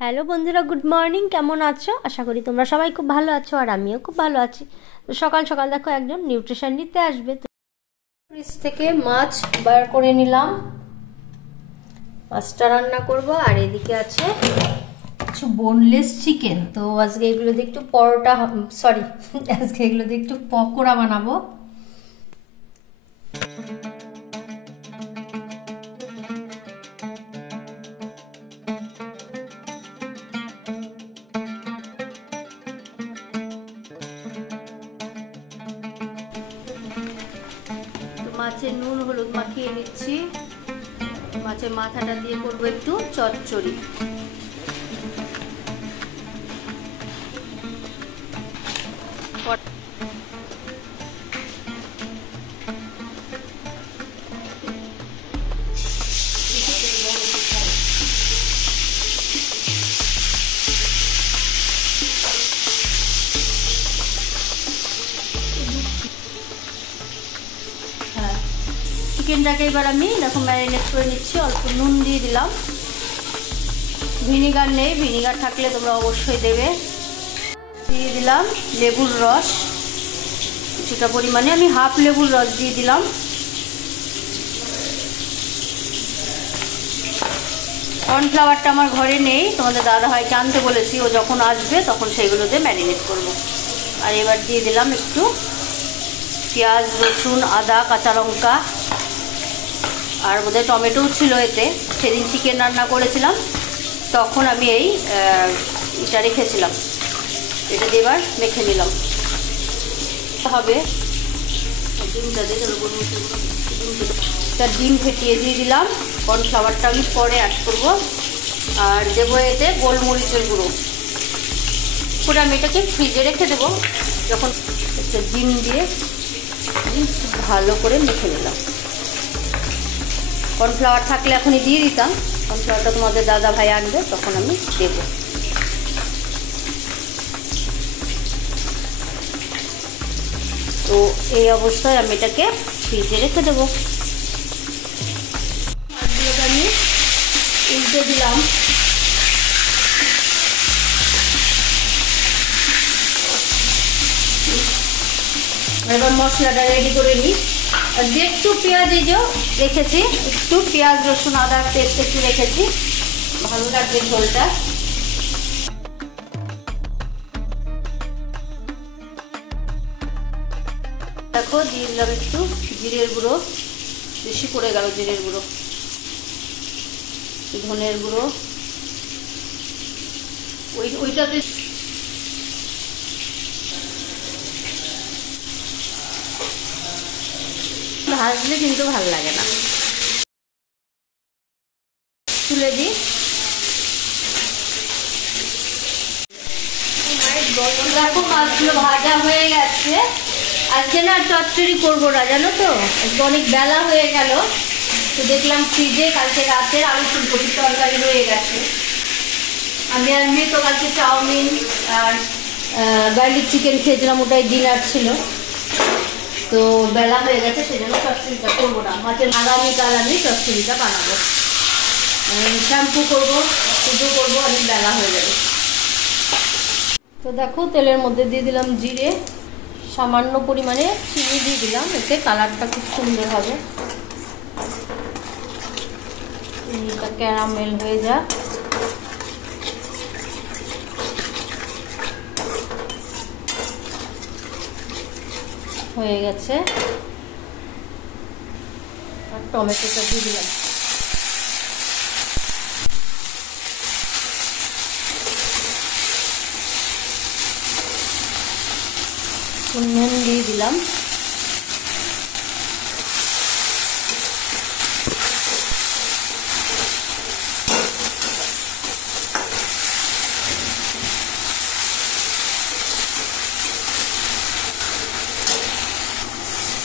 Hello বন্ধুরা, good morning. কেমন আছো? আশা করি তোমরা সবাই খুব ভালো আছো, আর আমিও খুব ভালো আছি। তো সকাল সকাল দেখো একজন নিউট্রিশন নিতে আসবে, তো ফ্রিজ থেকে মাছ বার করে নিলাম, মাছটা রান্না করব। আর এদিকে আছে কিছু বোনলেস চিকেন। তো আজকে এগুলো দিয়ে একটু পরোটা, সরি আজকে এগুলো দিয়ে একটু পকোড়া বানাবো। মাছের নুন হলুদ মাখিয়ে নিচ্ছি। মাছের মাথাটা দিয়ে করবো একটু চচ্চড়ি। চিকেনটাকে এবার আমি দেখো ম্যারিনেট করে নিচ্ছি। অল্প নুন দিয়ে দিলাম, ভিনিগার নেই, ভিনিগার থাকলে তোমরা অবশ্যই দেবে। দিয়ে দিলাম লেবুর রস কিছুটা পরিমাণে, আমি হাফ লেবুর রস দিয়ে দিলাম। কর্নফ্লাওয়ারটা আমার ঘরে নেই, তোমাদের দাদাভাইকে আনতে বলেছি, ও যখন আসবে তখন সেইগুলো দিয়ে ম্যারিনেট করব। আর এবার দিয়ে দিলাম একটু পেঁয়াজ রসুন আদা কাঁচা লঙ্কা, আর বোধহয় টমেটোও ছিল এতে। সেদিন চিকেন রান্না করেছিলাম তখন আমি এটা রেখেছিলাম। এটা দিয়ে এবার মেখে নিলাম হবে। ডিমটা দিয়ে ডিম ফেটিয়ে দিয়ে দিলাম। কর্নফ্লাওয়ারটা আমি পরে অ্যাড করবো। আর দেবো এতে গোলমরিচের গুঁড়ো। পুরো আমি এটাকে ফ্রিজে রেখে দেবো। যখন একটা ডিম দিয়ে ভালো করে মেখে নিলাম। কর্নফ্লাওয়ার থাকলে এখনই দিয়ে দিতাম, কর্নফ্লাওয়ারটা তোমাদের দাদা ভাই আনবে তখন আমি দেবো। তো এই অবস্থায় আমি এটাকে ফ্রিজে রেখে দেবো। মাছগুলোকে আমি উল্টে দিলাম। এবার মশলাটা রেডি করে নিই। আর একটু পেঁয়াজ এই যে রেখেছি, একটু পেঁয়াজ রসুন আদার পেস্ট একটু রেখেছি, ভালো লাগবে ঝোলটা। দেখো দিয়ে দিলাম একটু জিরের গুঁড়ো, বেশি পড়ে গেল জিরের গুঁড়ো, ধনের গুঁড়ো ওইটাতে ভাজলে কিন্তু ভালো লাগে না। তুলে দিই। দেখো মাছগুলো ভাজা হয়ে গেছে। আজকে না চচ্চড়ি করবো না, জানো তো, আজকে অনেক বেলা হয়ে গেল। তো দেখলাম ফ্রিজে কালকে রাতের আলু ফুলকপির তরকারি রয়ে গেছে। আমি আর মেয়ে তো কালকে চাউমিন আর গার্লিক চিকেন খেয়েছিলাম, ওটাই ডিনার ছিল। তো বেলা হয়ে গেছে, সেই জন্য চচ্চড়িটা করবো না। মাছের আগামীকাল আমি চচ্চড়িটা বানাবো। শ্যাম্পু করবো, পুজো করবো, অনেক বেলা হয়ে যাবে। তো দেখো তেলের মধ্যে দিয়ে দিলাম জিরে, সামান্য পরিমাণে চিনি দিয়ে দিলাম, এতে কালারটা খুব সুন্দর হবে। চিনিটা ক্যারামেল হয়ে যাক। হয়ে গেছে। আর টমেটোটা দিয়ে দিলাম। নুন দিয়ে দিলাম।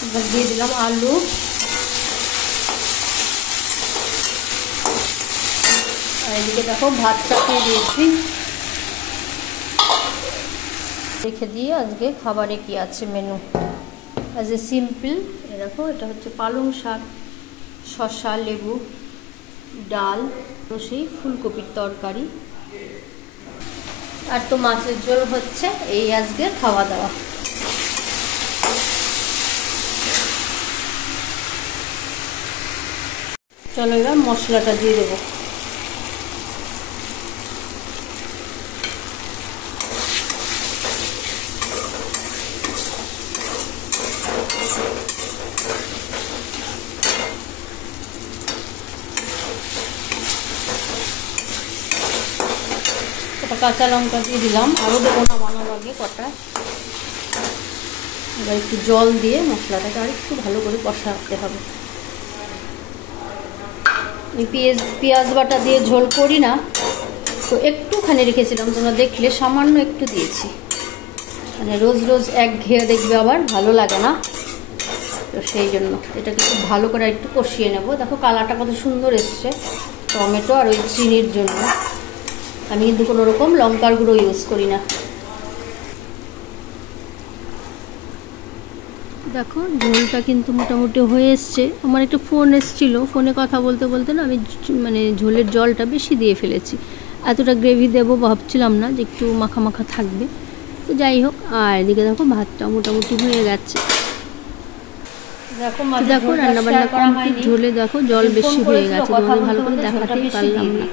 এবার দিয়ে দিলাম আলু। আর এদিকে দেখো ভাত চাপিয়ে দিয়েছি। রেখে দিয়ে আজকে খাবারে কি আছে মেনু, অ্যাজ এ সিম্পল। দেখো এটা হচ্ছে পালং শাক, শসা লেবু, ডাল, সেই ফুলকপির তরকারি, আর তো মাছের ঝোল হচ্ছে, এই আজকে খাওয়া দাওয়া। চলো এবার মশলাটা দিয়ে দেবো। কাঁচা লঙ্কা দিয়ে দিলাম, আরও দেবো নামানোর আগে কটা। এবার একটু জল দিয়ে মশলাটাকে আর একটু ভালো করে কষাতে হবে। আমি পেঁয়াজ বাটা দিয়ে ঝোল করি না, তো একটুখানি রেখেছিলাম, তোমরা দেখলে সামান্য একটু দিয়েছি। মানে রোজ রোজ একঘেয়ে দেখবে আবার ভালো লাগে না, তো সেই জন্য এটাকে খুব ভালো করে একটু কষিয়ে নেব। দেখো কালারটা কত সুন্দর এসছে টমেটো আর ওই চিনির জন্য। আমি কিন্তু কোনো রকম লঙ্কার গুঁড়ো ইউজ করি না। দেখো ঝোলটা কিন্তু মোটামুটি হয়ে এসছে। আমার একটা ফোন এসেছিলো, ফোনে কথা বলতে বলতে না আমি মানে ঝোলের জলটা বেশি দিয়ে ফেলেছি। এতটা গ্রেভি দেবো ভাবছিলাম না, যে একটু মাখা মাখা থাকবে। তো যাই হোক, আর এদিকে দেখো ভাতটা মোটামুটি হয়ে গেছে। দেখো রান্নাবান্না কমপ্লিট। ঝোলে দেখো জল বেশি হয়ে গেছে, তোমাদের ভালো করে দেখাতেই পারলাম না।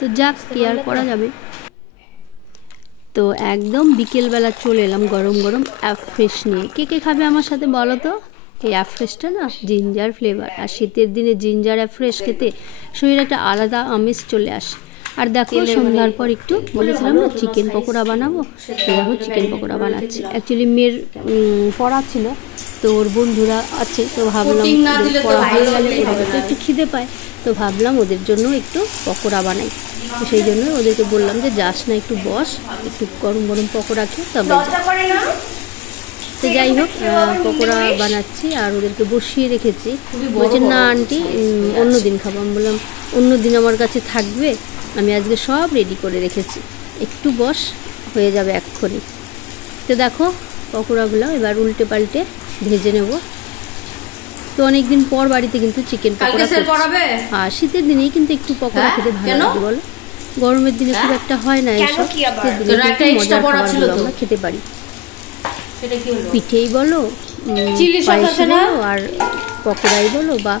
তো যাক, কি আর করা যাবে। তো একদম বিকেলবেলা চলে এলাম গরম গরম অ্যাফ্রেশ নিয়ে। কে কে খাবে আমার সাথে বলো তো? এই অ্যাফ্রেশটা না জিঞ্জার ফ্লেভার, আর শীতের দিনে জিঞ্জার অ্যাফ্রেশ খেতে শরীরে একটা আলাদা আমেজ চলে আসে। আর দেখো সন্ধ্যার পর একটু বলেছিলাম না চিকেন পকোড়া বানাবো, তো দেখো চিকেন পকোড়া বানাচ্ছি। অ্যাকচুয়ালি মেয়ের পড়া ছিল, তো ওর বন্ধুরা আছে, তো ভাবলাম পড়া হয়ে গেলে ওদের তো একটু খিদে পায়, তো ভাবলাম ওদের জন্য একটু পকোড়া বানাই। তো সেই জন্য ওদেরকে বললাম যে যাস না, একটু বস, একটু গরম গরম পকোড়া খেয়ে তবে। তো যাই হোক, পকোড়া বানাচ্ছি আর ওদেরকে বসিয়ে রেখেছি। বলছে না আন্টি অন্য দিন খাবো। আমি বললাম অন্য দিন আমার কাছে থাকবে, আমি আজকে সব রেডি করে রেখেছি, একটু বস, হয়ে যাবে এক্ষুনি। তো দেখো পকোড়াগুলো এবার উল্টে পাল্টে ভেজে নেব। তো অনেকদিন পর বাড়িতে কিন্তু চিকেন পকোড়া করছি। আর শীতের দিনেই কিন্তু একটু পকোড়া খেতে ভালো লাগে বলো, গরমের দিনে খুব একটা হয় না এইসব। শীতের দিনে কিন্তু মজার খাবারগুলো আমরা খেতে পারি। পিঠেই বলো, পায়েস বলো, আর পকোড়াই বলো, বা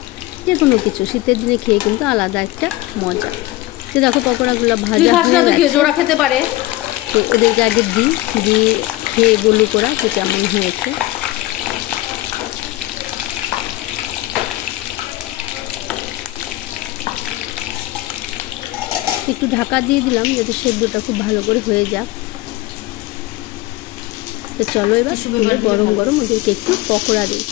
যে কোনো কিছু শীতের দিনে খেয়ে কিন্তু আলাদা একটা মজা। তো দেখো পকোড়াগুলো ভাজা হয়ে গেছে, তো ওদেরকে আগে দিয়ে খেয়ে বলুক ওরা যে কেমন হয়েছে। একটু ঢাকা দিয়ে দিলাম যাতে সেদ্ধটা খুব ভালো করে হয়ে যাক। তো চলো এবার গরম গরম ওদেরকে একটু পকোড়া দিই।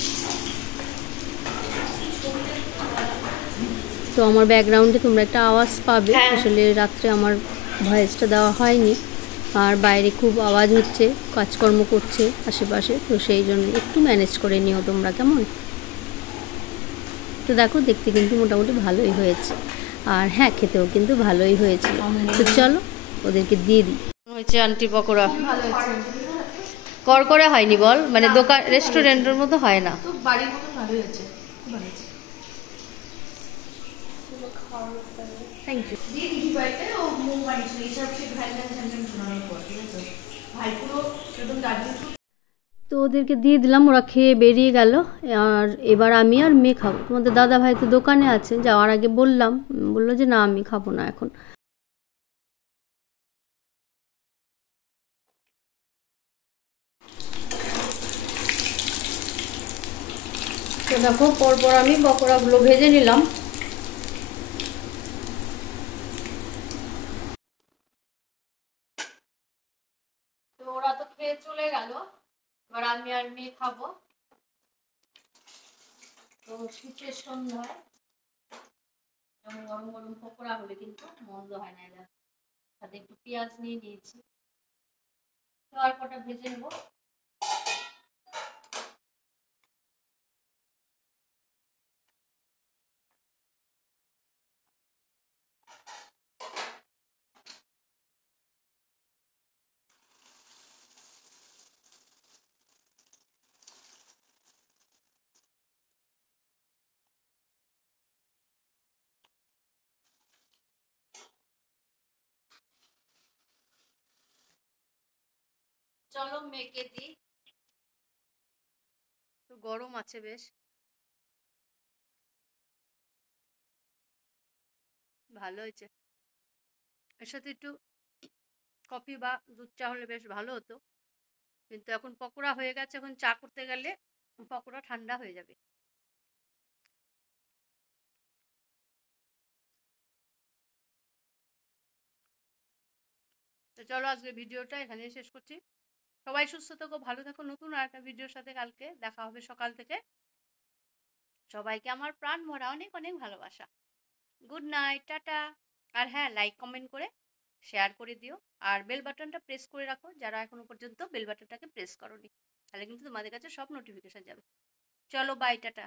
তো আমার ব্যাকগ্রাউন্ডে তোমরা একটা আওয়াজ পাবে, আসলে রাত্রে আমার ভয়েসটা দেওয়া হয়নি, আর বাইরে খুব আওয়াজ হচ্ছে, কাজকর্ম করছে আশেপাশে, তো সেই জন্য একটু ম্যানেজ করে নিও তোমরা, কেমন? তো দেখো দেখতে কিন্তু মোটামুটি ভালোই হয়েছে, আর হ্যাঁ খেতেও কিন্তু ভালোই হয়েছিল। তো চলো ওদেরকে দিয়ে দিই। হয়েছে আন্টি পকোড়া, করকরে হয়নি বল, মানে দোকান রেস্টুরেন্টের মতো হয় না, বাড়ির মতো ভালোই হয়েছে। তো ওদেরকে দিয়ে দিলাম, ওরা খেয়ে বেরিয়ে গেল। আর এবার আমি আর মেয়ে খাবো। তোমাদের দাদা ভাই তো দোকানে আছে, যাওয়ার আগে বললাম, বললো যে না আমি খাবো না এখন। তো দেখো পরপর আমি পকোড়াগুলো ভেজে নিলাম। তো ওরা তো খেয়ে চলে গেল, এবার আমি আর মেয়ে খাবো। তো শীতের সন্ধ্যায় গরম গরম পকোড়া হলে কিন্তু মন্দ হয় না। এবার সাথে একটু পেঁয়াজ নিয়ে নিয়েছি, তো আর কটা ভেজে নেবো। চলো মেখে দিই, একটু গরম আছে বেশ, ভালো হয়েছে। এর সাথে একটু কফি বা দুধ চা হলে বেশ ভালো হতো, কিন্তু এখন পকোড়া হয়ে গেছে, এখন চা করতে গেলে পকোড়া ঠান্ডা হয়ে যাবে। তো চলো আজকে ভিডিওটা এখানেই শেষ করছি। সবাই সুস্থ থাকো, ভালো থাকো, নতুন আর একটা ভিডিওর সাথে কালকে দেখা হবে সকাল থেকে। সবাইকে আমার প্রাণ ভরা অনেক অনেক ভালোবাসা। Good night, tata. আর হ্যাঁ, লাইক কমেন্ট করে শেয়ার করে দিও, আর বেল বাটনটা প্রেস করে রাখো যারা এখনো পর্যন্ত বেল বাটনটাকে প্রেস করোনি, তাহলে কিন্তু তোমাদের কাছে সব নোটিফিকেশন যাবে। চলো বাই, টাটা।